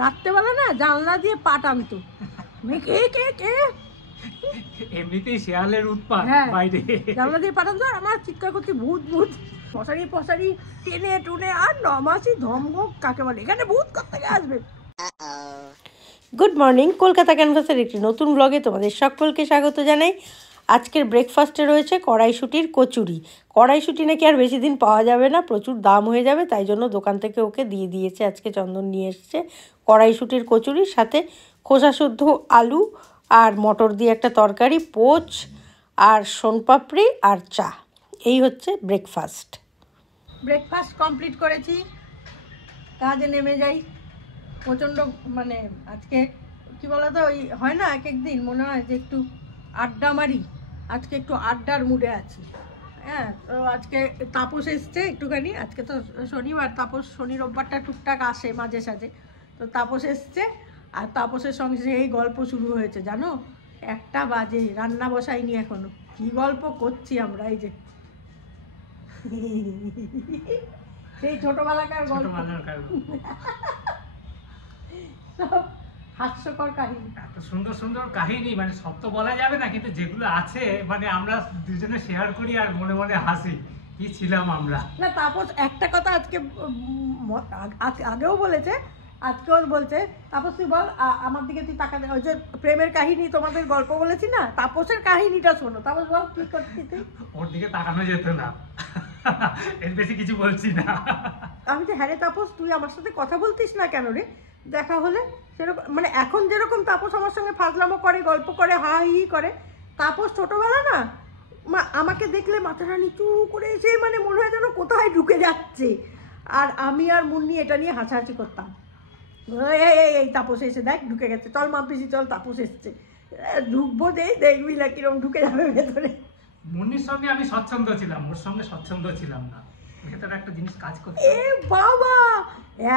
রাত্রেবেলা না জানলা দিয়ে পা টানতো, কে কে কে এমনিতেই শেয়ালের উৎপাত বাইরে, জানলা দিয়ে পা টানতো। আর আমার চিৎকার করছি ভূত ভূত, মশারি ফশারি টেনে টুনে, আর 9 মাসই ধমক কাকে বলে, এখানে ভূত কোত্থেকে আসবে। গুড মর্নিং, কলকাতা ক্যানভাসের একটি নতুন ব্লগে তোমাদের সকলকে স্বাগত জানাই। আজকের ব্রেকফাস্টে রয়েছে কড়াইশুঁটির কচুরি। কড়াইশুঁটি নাকি আর বেশি দিন পাওয়া যাবে না, প্রচুর দাম হয়ে যাবে, তাই জন্য দোকান থেকে ওকে দিয়ে দিয়েছে। আজকে চন্দন নিয়ে এসছে কড়াইশুঁটির কচুরির সাথে খোসা শুদ্ধ আলু আর মটর দিয়ে একটা তরকারি, পোচ আর সোনপাপড়ি আর চা। এই হচ্ছে ব্রেকফাস্ট। ব্রেকফাস্ট কমপ্লিট করেছি, কাজে নেমে যাই। প্রচণ্ড মানে আজকে কী বলতো, ওই হয় না এক একদিন মনে হয় যে একটু আড্ডা মারি, আজকে একটু আড্ডার মুডে আছি। হ্যাঁ, তো আজকে তাপস এসছে একটুখানি, আজকে তো শনিবার, তাপস শনি রোববারটা টুকটাক আসে মাঝে সাঝে, তো তাপস এসছে। আর তাপসের সঙ্গে সেই গল্প শুরু হয়েছে জানো, 1টা বাজে, রান্না বসাইনি এখনো, কী গল্প করছি আমরা, এই যে সেই ছোটবেলাকার গল্প, হাস্যকর কাহিনী, এত সুন্দর সুন্দর কাহিনী, মানে সব তো বলা যাবে না, কিন্তু যেগুলো আছে মানে আমরা দুজনে শেয়ার করি আর মনে মনে হাসি, কি ছিলাম আমরা। না তাপস একটা কথা আজকে আগেও বলেছে, আজকেও বলছে, তাপস তুই বল, আমার দিকে তুই তাকাতে, ওই যে প্রেমের কাহিনী তোমাদের গল্প বলেছি না, তাপসের কাহিনীটা শোনো। তাপস বল কি করছিস তুই? ওর দিকে তাকানো যেত না, এর বেশি কিছু বলছি না। আমি যে হ্যাঁ রে তাপস, তুই আমার সাথে কথা বলতিস না কেন রে? দেখা হলে সেরকম, মানে এখন যেরকম তাপস আমার সঙ্গে ফাজলামো করে, গল্প করে, হা হি করে, তাপস ছোটোবেলা না আমাকে দেখলে মাথাটা নিচু করে এসে মানে মনে হয় যেন কোথায় ঢুকে যাচ্ছে। আর আমি আর মুন্নি এটা নিয়ে হাসাহাসি করতাম, এই তাপস এসে দেখ ঢুকে গেছে, চল মা পিসি চল, তাপস এসছে, ঢুকবো দেখবি না কিরম ঢুকে যাবে ভেতরে। মুন্নির সঙ্গে আমি স্বচ্ছন্দ ছিলাম, ওর সঙ্গে স্বচ্ছন্দ ছিলাম না, ভেতরে একটা জিনিস কাজ করছে। এ বাবা,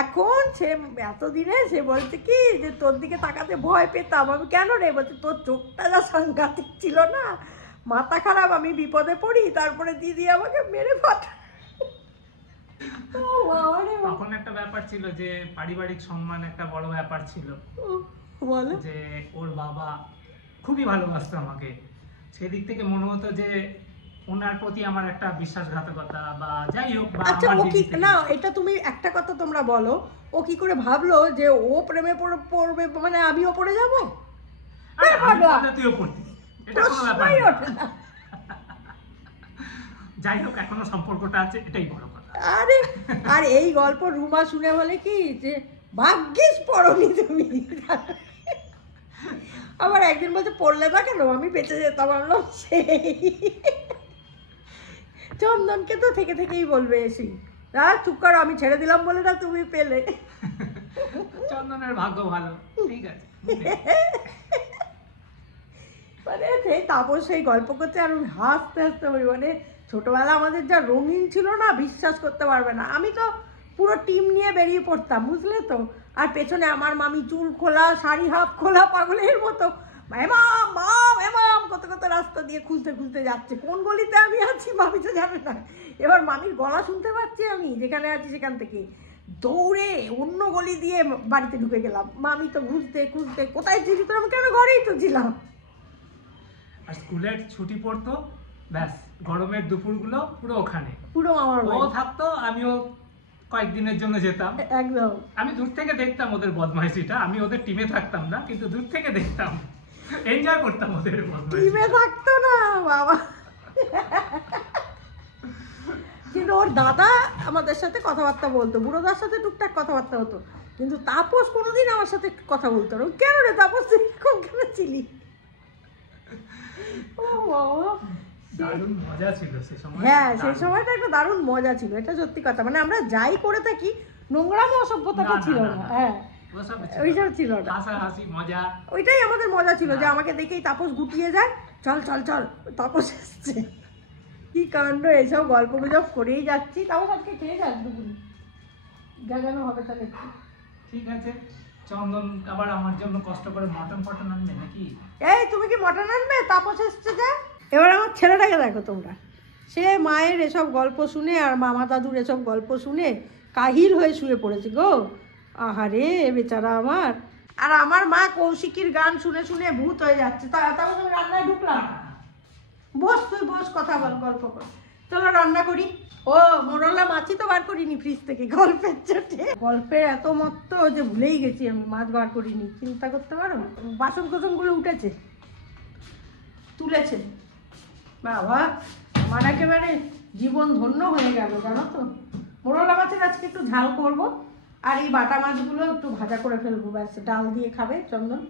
এখন সে এতদিনে সে বলছে কি যে তোর দিকে তাকাতে ভয় পেতাম। আমি কেন রে? বলছে তোর চোখটা যা সাংঘাতিক ছিল না, মাথা খারাপ, আমি বিপদে পড়ি, তারপরে দিদি আমাকে মেরে ফাটা। তখন একটা ব্যাপার ছিল যে পারিবারিক সম্মান একটা বড় ব্যাপার ছিল, বলো যে ওর বাবা খুবই ভালোবাসতো আমাকে, সেদিক থেকে মনে হতো যে ওনার প্রতি আমার একটা বিশ্বাসঘাতকতা বা যাই হোক। আচ্ছা ও কি না, এটা তুমি একটা কথা তোমরা বলো, ও কি করে ভাবলো যে ও প্রেমে পড়বে, মানে আমিও পড়ে যাবো? তুইও পড়তি, এটা কোনো ব্যাপার না। যাই হোক, এখনো সম্পর্কটা আছে, এটাই বড় কথা। আরে আর এই গল্প রুমা শুনে বলে কি যে ভাগ্যিস পড়নি তুমি। আবার একদিন বলছে পড়লে না কেন, আমি বেঁচে যেতাম। বললাম সেই চন্দনকে তো থেকে থেকেই বলবে এসি, চুপ করো, আমি ছেড়ে দিলাম বলে না তুমি পেলে। চন্দনের ভাগ্য ভালো, ঠিক আছে। মানে সেই তাপস সেই গল্প করতে আর হাসতে হাসতে বলি, মানে ছোটবেলা আমাদের যা রঙিন ছিল না, বিশ্বাস করতে পারবে না। আমি তো পুরো টিম নিয়ে বেরিয়ে পড়তাম, বুঝলে তো। আর পেছনে আমার মামি চুল খোলা, শাড়ি হাফ খোলা, পাগলের মতো এমাম মাম এমাম কত কত রাস্তা দিয়ে খুঁজতে খুঁজতে যাচ্ছে, কোন গলিতে আমি আছি মামি তো জানে না। এবার মামির গলা শুনতে পাচ্ছি আমি যেখানে আছি, সেখান থেকে দৌড়ে অন্য গলি দিয়ে বাড়িতে ঢুকে গেলাম। মামি তো খুঁজতে খুঁজতে, কোথায় ছিলি তো? আমি কেন ঘরেই তো ছিলাম। আর স্কুলের ছুটি পড়তো, ব্যাস গরমের দুপুরগুলো পুরো ওখানে, পুরো আমার ও থাকতো, আমিও কয়েকদিনের জন্য যেতাম। একদম আমি দূর থেকে দেখতাম ওদের বদমাইশিটা, আমি ওদের টিমে থাকতাম না, কিন্তু দূর থেকে দেখতাম, এনজয় করতাম ওদের বদমাইশি। টিমে থাকতো না বাবা, কিন্তু ওর দাদা আমাদের সাথে কথাবার্তা বলতো, বুড়োদার সাথে টুকটাক কথাবার্তা হতো, কিন্তু তাপস কোনোদিন আমার সাথে কথা বলতো না। কেন রে তাপস, তুই কেন ছিলি? ও বাবা, দারুণ মজা ছিল সে সময়। হ্যাঁ, সেই সময়টা একটা দারুণ মজা ছিল, এটা সত্যি কথা। মানে আমরা যাই করে থাকি, নোংরাম অসভ্যতাটা ছিল না। হ্যাঁ, ওইসব ছিল না, হাসি মজা, ওইটাই আমাদের মজা ছিল। যে আমাকে দেখেই তাপস গুটিয়ে যায়, চল চল চল তাপস এসছে, কি কাণ্ড। এইসব গল্প গুজব করেই যাচ্ছি। তাও আজকে খেয়ে যাস দুপুরি, জাগানো হবে তাহলে। ঠিক আছে, চন্দন আবার আমার জন্য কষ্ট করে মটন ফটন আনবে নাকি? এই তুমি কি মটন আনবে? তাপস এসছে যে। এবার আমার ছেলেটাকে দেখো তোমরা, সে মায়ের এসব গল্প শুনে আর মামা দাদুর এসব গল্প শুনে কাহিল হয়ে শুয়ে পড়েছে গো। আহারে বেচারা আমার। আর আমার মা কৌশিকীর গান শুনে শুনে ভূত হয়ে যাচ্ছে। তারপর আমি রান্নায় ঢুকলাম। বস তুই বস, কথা বল, গল্প কর। চলো রান্না করি। ও মোরলা মাছই তো বার করিনি ফ্রিজ থেকে, গল্পের চোটে। গল্পের এত মত্ত যে ভুলেই গেছি আমি মাছ বার করিনি। চিন্তা করতে পারো, বাসন কোসনগুলো উঠেছে, তুলেছে। বাবা আমার একেবারে জীবন ধন্য হয়ে গেল জানো তো। মোরলা মাছের আজকে একটু ঝাল করব, আর এই বাটা মাছগুলো একটু ভাজা করে ফেলবো, ব্যাস। ডাল দিয়ে খাবে চন্দন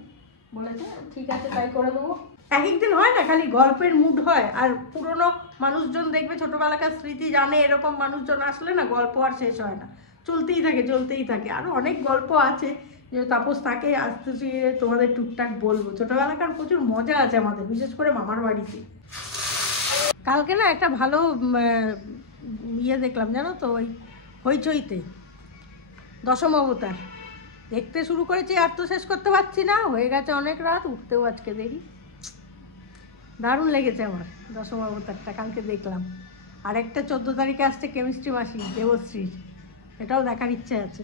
বলেছে, ঠিক আছে তাই করে দেবো। এক একদিন হয় না খালি গল্পের মুড হয়, আর পুরনো মানুষজন দেখবে ছোটবেলাকার স্মৃতি জানে, এরকম মানুষজন আসলে না গল্প আর শেষ হয় না, চলতেই থাকে চলতেই থাকে। আরও অনেক গল্প আছে যে তাপস তাকে আসতে তোমাদের টুকটাক বলবো। ছোটবেলাকার প্রচুর মজা আছে আমাদের, বিশেষ করে মামার বাড়িতে। কালকে না একটা ভালো ইয়ে দেখলাম জানো তো, ওই হইচইতে দশম অবতার দেখতে শুরু করেছি, আর তো শেষ করতে পারছি না, হয়ে গেছে অনেক রাত, উঠতেও আজকে দেরি। দারুণ লেগেছে আমার দশম অবতারটা, কালকে দেখলাম। আর একটা 14 তারিখে আসছে কেমিস্ট্রি মাসি দেবশ্রীর, এটাও দেখার ইচ্ছে আছে।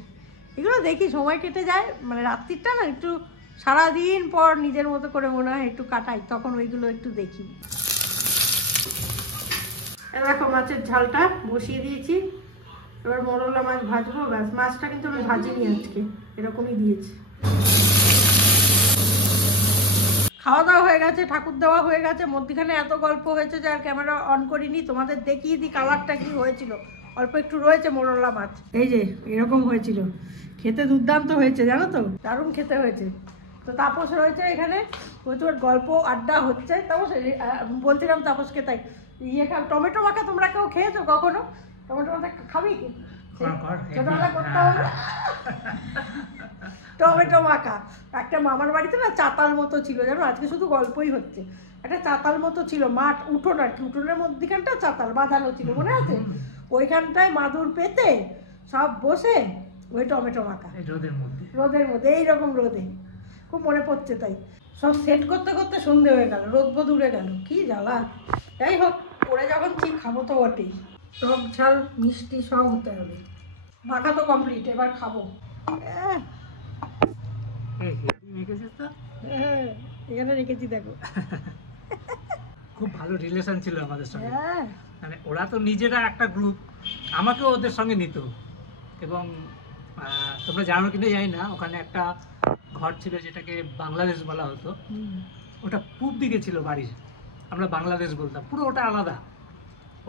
এগুলো দেখি, সময় কেটে যায়, মানে রাত্রিটা না একটু সারাদিন পর নিজের মতো করে মনে হয় একটু কাটাই, তখন ওইগুলো একটু দেখি। দেখো মাছের ঝালটা বসিয়ে দিয়েছি, এবার মোরলা মাছ ভাজবো, ব্যাস। মাছটা কিন্তু আমি ভাজিনি আজকে, এরকমই দিয়েছি। খাওয়া দাওয়া হয়ে গেছে, ঠাকুর দেওয়া হয়ে গেছে, মধ্যখানে এত গল্প হয়েছে যে আর ক্যামেরা অন করিনি। তোমাদের দেখিয়ে দিই কালারটা কি হয়েছিল। অল্প একটু রয়েছে মোরলা মাছ, এই যে এরকম হয়েছিল, খেতে দুর্দান্ত হয়েছে জানো তো, দারুণ খেতে হয়েছে। তো তাপস রয়েছে এখানে, প্রচুর গল্প আড্ডা হচ্ছে। তাপস বলছিলাম তাপসকে, তাই ইয়ে টমেটো মাখা তোমরা কেউ খেয়েছো কখনো? টমেটো মাখা খাবি কি? ছোটবেলা করতে হবে টমেটো মাখা। একটা মামার বাড়িতে না চাতাল মতো ছিল জানো, আজকে শুধু গল্পই হচ্ছে। একটা চাতাল মতো ছিল, মাঠ উঠোন আর কি, উঠোনের মধ্যখানটা চাতাল বাঁধানো ছিল, মনে আছে? ওইখানটায় মাদুর পেতে সব বসে ওই টমেটো মাখা, রোদের মধ্যে এইরকম রোদে, খুব মনে পড়ছে। তাই সব সেট করতে করতে সন্ধে হয়ে গেল, রোদ বোধ উড়ে গেল, কি জ্বালা। যাই হোক, পরে যখন ঠিক খাবো তো বটেই, টক ঝাল মিষ্টি সব হতে হবে। মাখা তো কমপ্লিট, এবার খাবো। এখানে রেখেছি দেখো। খুব ভালো রিলেশন ছিল আমাদের সঙ্গে, মানে ওরা তো নিজেরা একটা গ্রুপ, আমাকেও ওদের সঙ্গে নিত। এবং তোমরা জানো কিনা জানি না, ওখানে একটা ঘর ছিল যেটাকে বাংলাদেশ বলা হতো। ওটা পূব দিকে ছিল বাড়ির, আমরা বাংলাদেশ বলতাম, পুরো ওটা আলাদা।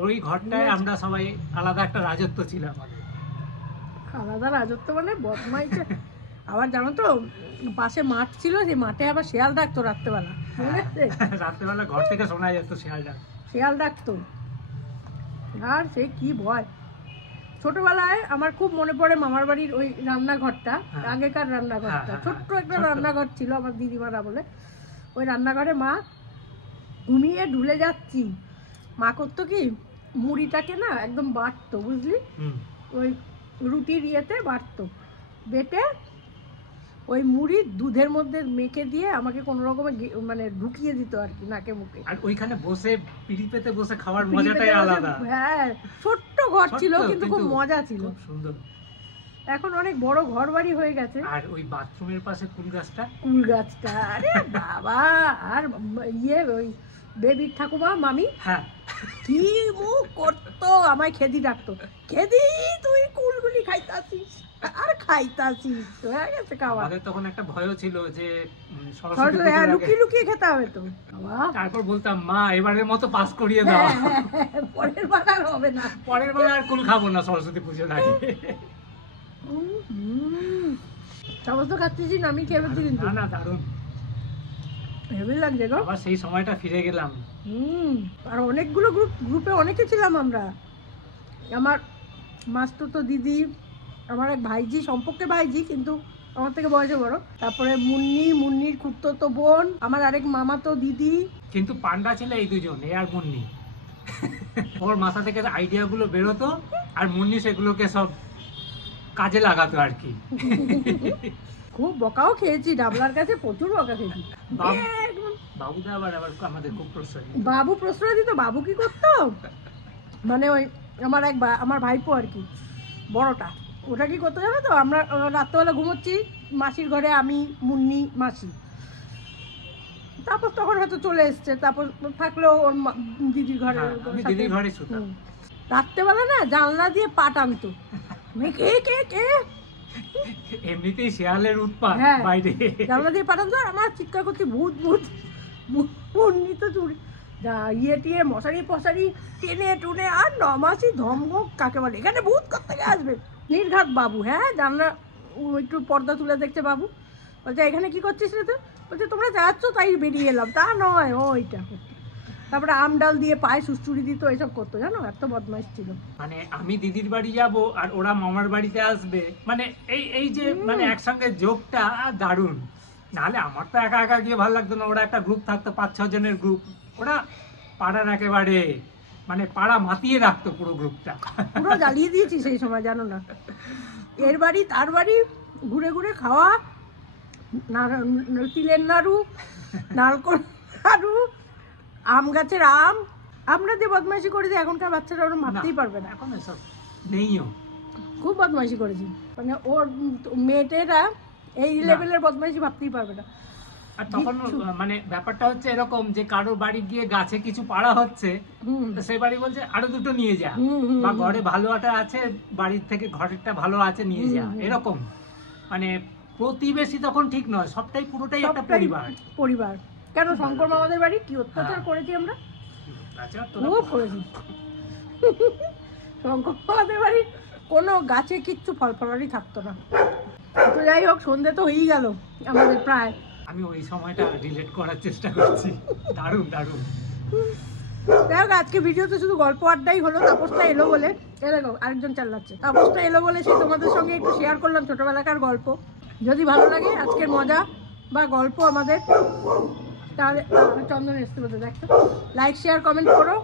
ওই ঘরটায় আমরা সবাই আলাদা একটা রাজত্ব ছিল আমাদের। আলাদা রাজত্ব মানে বদমাইশ। আবার জানো তো পাশে মাঠ ছিল, যে মাঠে আবার শেয়াল ডাকতো রাত্রেবেলা, রাত্রেবেলা ঘর থেকে শোনা যেত শেয়াল ডাকতো। আর সে কি ভয়। ছোটবেলায় আমার খুব মনে পড়ে মামার বাড়ির ওই রান্নাঘরটা, আগেকার রান্নাঘরটা, ছোট্ট একটা রান্নাঘর ছিল আমার দিদিমারা বলে। ওই রান্নাঘরে মা ঘুমিয়ে ঢুলে যাচ্ছি, মা করতো কি মুড়িটাকে না একদম বাটতো, বুঝলি, ওই রুটির ইয়েতে বাটতো, বেটে ওই মুড়ি দুধের মধ্যে মেখে দিয়ে আমাকে কোনো রকমে মানে ঢুকিয়ে দিত আর কি নাকে মুখে। আর ওইখানে বসে পিড়ি পেতে বসে খাওয়ার মজাটাই আলাদা। হ্যাঁ, ছোট্ট ঘর ছিল কিন্তু খুব মজা ছিল, খুব সুন্দর। এখন অনেক বড় ঘর বাড়ি হয়ে গেছে। আর ওই বাথরুমের পাশে কুল গাছটা, আরে বাবা। আর ইয়ে ওই বেবির ঠাকুমা মামি, হ্যাঁ, কি মুখ করতো, আমায় খেদি ডাকতো, খেদি তুই কুলগুলি খাইতাছিস আর খাইতাছিস, হয়ে গেছে খাওয়া। আমাদের তখন একটা ভয়ও ছিল যে লুকিয়ে লুকিয়ে খেতে হবে তো। তারপর বলতাম, মা এবারের মতো পাস করিয়ে দাও, পরের বার আর হবে না, পরের বার আর কুল খাবো না সরস্বতী পুজোর আগে। সমস্ত খাচ্ছিস না, আমি খেয়ে ফেলছি কিন্তু। না, দারুণ হেভি লাগছে গো, আবার সেই সময়টা ফিরে গেলাম। আর অনেকগুলো গ্রুপে অনেকে ছিলাম আমরা। আমার মাস্তুতো দিদি, আমার এক ভাইজি, সম্পর্কে ভাইজি কিন্তু আমার থেকে বয়সে বড়, তারপরে মুন্নির খুড়তো বোন, আমার আরেক মামাতো দিদি। কিন্তু পান্ডা ছিল এই দুজন, এ আর মুন্নি। ওর মাথা থেকে আইডিয়া গুলো বেরোতো, আর মুন্নি সেগুলোকে সব কাজে লাগাতো আর কি। খুব বকাও খেয়েছি, ডাবলার কাছে প্রচুর বকা খেয়েছি। বাবুদা আবার আমাদের খুব প্রশ্রয়, বাবু প্রশ্রয় দিত। বাবু কি করতো, মানে ওই আমার ভাইপো আর কি, বড়টা, ওটা কি করতে জানো তো, আমরা রাত্রেবেলা ঘুমোচ্ছি মাসির ঘরে, আমি মুন্নি মাসি, তারপর তখন হয়তো চলে এসছে, তারপর থাকলেও ওর দিদির ঘরে, আমি দিদির ঘরে শুতাম। রাত্রেবেলা না জানলা দিয়ে পা টানতো, কে কে কে, এমনিতেই শেয়ালের উৎপাত হ্যাঁ, বাইরে, জানলা দিয়ে পা টানতো, আর আমার চিৎকার করতে ভূত ভূত, মুন্নি তো চুরি ইয়ে টিয়ে মশারি ফশারি টেনে টুনে, আর 9 মাসই ধমক কাকে বলে, এখানে ভূত কোত্থেকে আসবে। নির্ঘাত বাবু, হ্যাঁ জানলা একটু পর্দা তুলে দেখছে বাবু, বলছে এখানে কি করছিস রে তুই, বলছে তোমরা যাচ্ছ তাই বেরিয়ে এলাম, তা নয় ওইটা। তারপরে আম ডাল দিয়ে পায়ে সুস্থুরি দিত, এসব করতো জানো, এত বদমাইশ ছিল। মানে আমি দিদির বাড়ি যাব আর ওরা মামার বাড়িতে আসবে, মানে এই যে মানে একসঙ্গে যোগটা দারুণ। নাহলে আমার তো একা একা গিয়ে ভালো লাগতো না, ওরা একটা গ্রুপ থাকতো 5-6 জনের গ্রুপ, ওরা পাড়ার একেবারে মানে পাড়া মাতিয়ে রাখতো পুরো গ্রুপটা, পুরো জ্বালিয়ে দিয়েছি সেই সময় জানো না, এর বাড়ি তার বাড়ি ঘুরে ঘুরে খাওয়া, তিলের নাড়ু, নারকোল নাড়ু, আম গাছের আম, আমরা যে বদমাইশি করেছি এখনকার বাচ্চারা ওরকম ভাবতেই পারবে না, এখন এসব নেইও। খুব বদমাইশি করেছি, মানে ওর মেয়েটেরা এই লেভেলের বদমাইশি ভাবতেই পারবে না। আর তখন মানে ব্যাপারটা হচ্ছে এরকম যে কারো বাড়ি গিয়ে গাছে কিছু পাড়া হচ্ছে, তো সে বাড়ি বলছে আরো দুটো নিয়ে যা, বা ঘরে ভালো আটা আছে বাড়ির থেকে ঘরেরটা ভালো আছে নিয়ে যা, এরকম। মানে প্রতিবেশী তখন ঠিক নয়, সবটাই পুরোটাই একটা পরিবার। পরিবার কেন, শঙ্কর মামাদের বাড়ি কি অত্যাচার করেছি আমরা, খুব করেছি। শঙ্কর মামাদের বাড়ি কোনো গাছে কিচ্ছু ফল ফলারই থাকতো না। তো যাই হোক, সন্ধে তো হয়েই গেল আমাদের প্রায়, আমি ওই সময়টা রিলেট করার চেষ্টা করছি, দারুণ দারুণ। যাই হোক, আজকে ভিডিওতে শুধু গল্প আড্ডাই হলো, তাপসটা এলো বলে, দেখো আরেকজন চালাচ্ছে, তাপসটা এলো বলে সে তোমাদের সঙ্গে একটু শেয়ার করলাম ছোটবেলাকার গল্প। যদি ভালো লাগে আজকের মজা বা গল্প আমাদের, তাহলে চন্দন এসতে বলতে দেখো, লাইক শেয়ার কমেন্ট করো।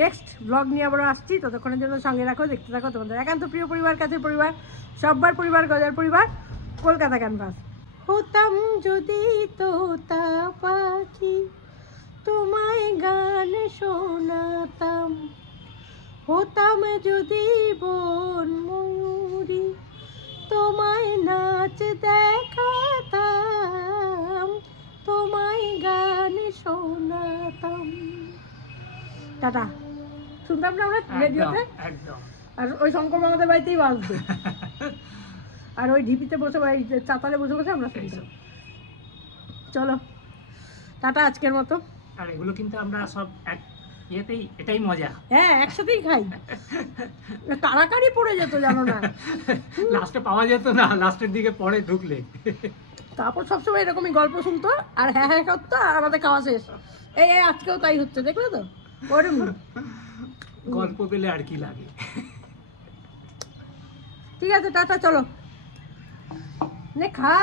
নেক্সট ব্লগ নিয়ে আবার আসছি, ততক্ষণের জন্য সঙ্গে রাখো, দেখতে থাকো তোমাদের একান্ত প্রিয় পরিবার, কাছের পরিবার, সব্বার পরিবার, গজার পরিবার, কলকাতা ক্যানভাস। হতাম যদি তোতা পাখি, তোমায় গান শোনাতাম, হতাম যদি বন ময়ূরী, তোমায় নাচ দেখাতাম, তোমায় গান শোনাতাম। টাটা। শুনতাম না আমরা রেডিওতে, আর ওই শঙ্কর মামাদের বাড়িতেই বাজতো, আর ওই ঢিপিতে বসে বা চাতালে বসে বসে আমরা শুনতাম। চলো টাটা আজকের মতো। আর এগুলো কিন্তু আমরা সব ইয়েতেই, এটাই মজা, হ্যাঁ একসাথেই খাই, তাড়াতাড়ি পড়ে যেত জানো না, লাস্টে পাওয়া যেত না, লাস্টের দিকে পরে ঢুকলে। তারপর সবসময় এরকমই গল্প শুনতো আর হ্যাঁ হ্যাঁ করতো, আর আমাদের খাওয়া শেষ। এই আজকেও তাই হচ্ছে, দেখলে তো ওরকম গল্প পেলে আর কি লাগে। ঠিক আছে, টাটা, চলো নে খা।